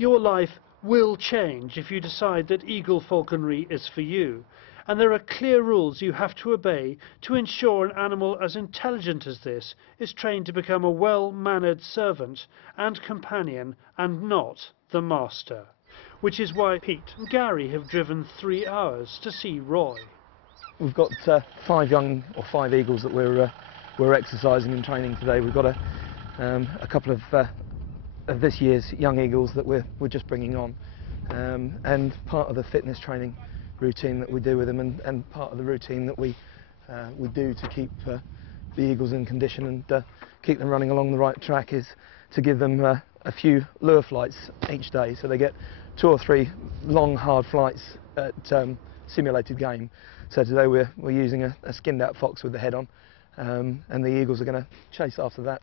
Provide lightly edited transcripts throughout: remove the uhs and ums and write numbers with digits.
Your life will change if you decide that eagle falconry is for you, and there are clear rules you have to obey to ensure an animal as intelligent as this is trained to become a well-mannered servant and companion and not the master. Which is why Pete and Gary have driven 3 hours to see Roy. We've got 5 eagles that we're exercising and training today. We've got a couple of this year's young eagles that we're just bringing on, and part of the fitness training routine that we do with them, and part of the routine that we do to keep the eagles in condition and keep them running along the right track is to give them a few lure flights each day, so they get 2 or 3 long hard flights at simulated game. So today we're using a skinned out fox with the head on, and the eagles are going to chase after that,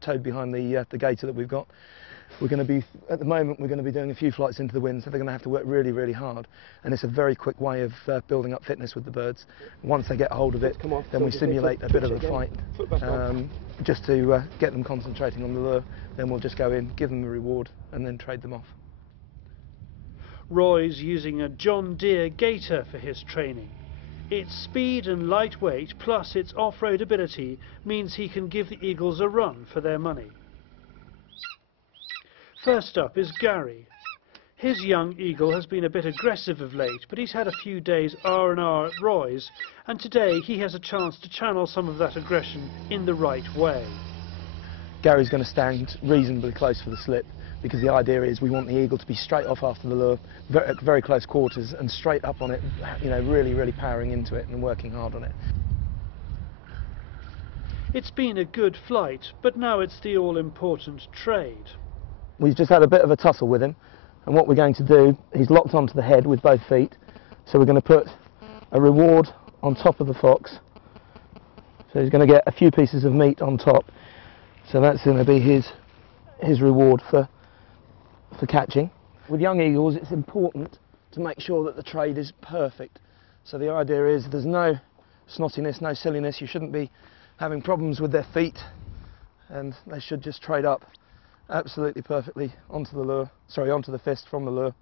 towed behind the gator that we've got. We're going to be, at the moment, we're going to be doing a few flights into the wind, so they're going to have to work really, really hard. And it's a very quick way of building up fitness with the birds. Once they get hold of it, then we simulate a bit of a fight, just to get them concentrating on the lure. Then we'll just go in, give them a reward, and then trade them off. Roy's using a John Deere Gator for his training. Its speed and lightweight, plus its off-road ability, means he can give the eagles a run for their money. First up is Gary. His young eagle has been a bit aggressive of late, but he's had a few days R&R at Roy's, and today he has a chance to channel some of that aggression in the right way. Gary's going to stand reasonably close for the slip, because the idea is we want the eagle to be straight off after the lure, at very close quarters, and straight up on it, you know, really, really powering into it and working hard on it. It's been a good flight, but now it's the all-important trade. We've just had a bit of a tussle with him, and what we're going to do, he's locked onto the head with both feet, so we're going to put a reward on top of the fox. So he's going to get a few pieces of meat on top, so that's going to be his reward for catching. With young eagles, it's important to make sure that the trade is perfect. So the idea is there's no snottiness, no silliness. You shouldn't be having problems with their feet, and they should just trade up absolutely perfectly onto the lure, onto the fist from the lure,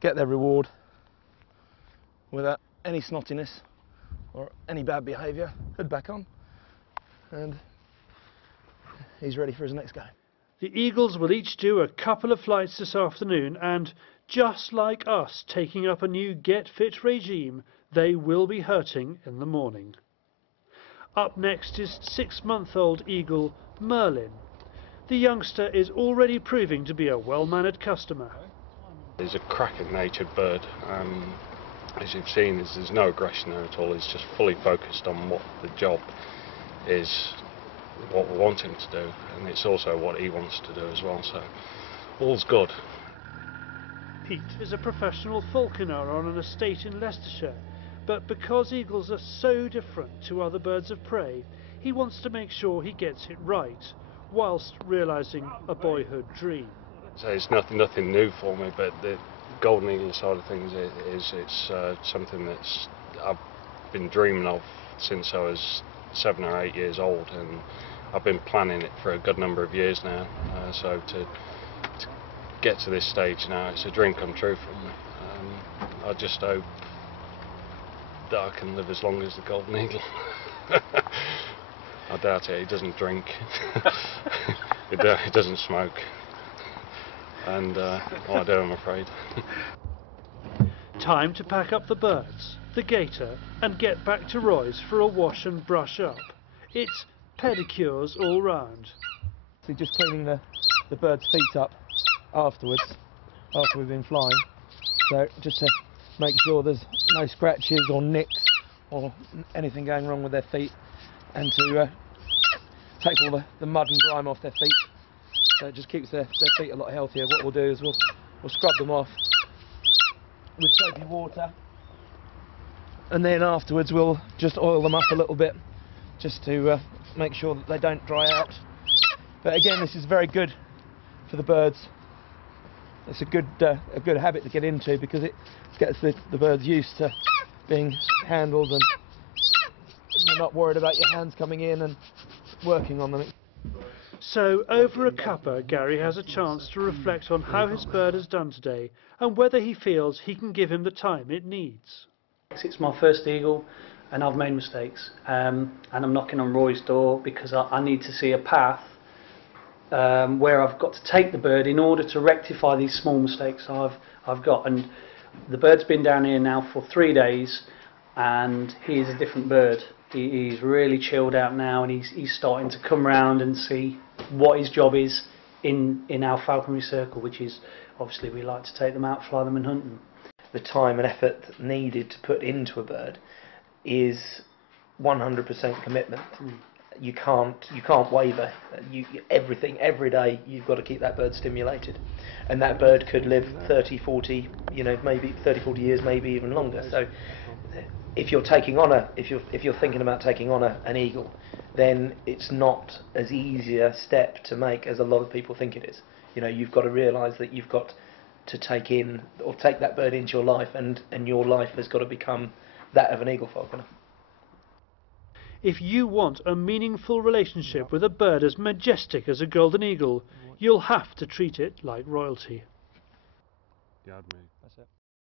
get their reward without any snottiness or any bad behaviour. Hood back on, and he's ready for his next go. The eagles will each do a couple of flights this afternoon, and just like us taking up a new Get Fit regime, they will be hurting in the morning. Up next is 6-month-old eagle Merlin. The youngster is already proving to be a well-mannered customer. He's a cracking-natured bird. As you've seen, there's no aggression there at all. He's just fully focused on what the job is, what we want him to do, and it's also what he wants to do as well, so all's good. Pete is a professional falconer on an estate in Leicestershire, but because eagles are so different to other birds of prey, he wants to make sure he gets it right, whilst realising a boyhood dream. So it's nothing new for me, but the golden eagle side of things it's something that's I've been dreaming of since I was 7 or 8 years old, and I've been planning it for a good number of years now. So to get to this stage now, it's a dream come true for me. I just hope that I can live as long as the golden eagle. I doubt it. He doesn't drink. He doesn't smoke. And well, I do, I'm afraid. Time to pack up the birds, the gator, and get back to Roy's for a wash and brush up. It's pedicures all round. So just cleaning the bird's feet up afterwards, after we've been flying. So just to make sure there's no scratches or nicks or anything going wrong with their feet, and to take all the mud and grime off their feet. So it just keeps their feet a lot healthier. What we'll do is we'll scrub them off with soapy water, and then afterwards we'll just oil them up a little bit, just to make sure that they don't dry out. But again, this is very good for the birds. It's a good habit to get into, because it gets the birds used to being handled, and you're not worried about your hands coming in and working on them. So, over a cuppa, Gary has a chance to reflect on how his bird has done today and whether he feels he can give him the time it needs. It's my first eagle and I've made mistakes, and I'm knocking on Roy's door because I need to see a path where I've got to take the bird in order to rectify these small mistakes I've got. And the bird's been down here now for 3 days and he is a different bird. He's really chilled out now, and he's starting to come round and see what his job is in our falconry circle, which is obviously we like to take them out, fly them and hunt them. The time and effort needed to put into a bird is 100% commitment. You can't waver. Everything, every day you've got to keep that bird stimulated, and that bird could live 30, 40, maybe 30, 40 years, maybe even longer. So if you're taking on if you're thinking about taking on an eagle, then it's not as easy a step to make as a lot of people think it is. You've got to realise that you've got to take that bird into your life, and your life has got to become that of an eagle falconer. If you want a meaningful relationship with a bird as majestic as a golden eagle, you'll have to treat it like royalty. That's it.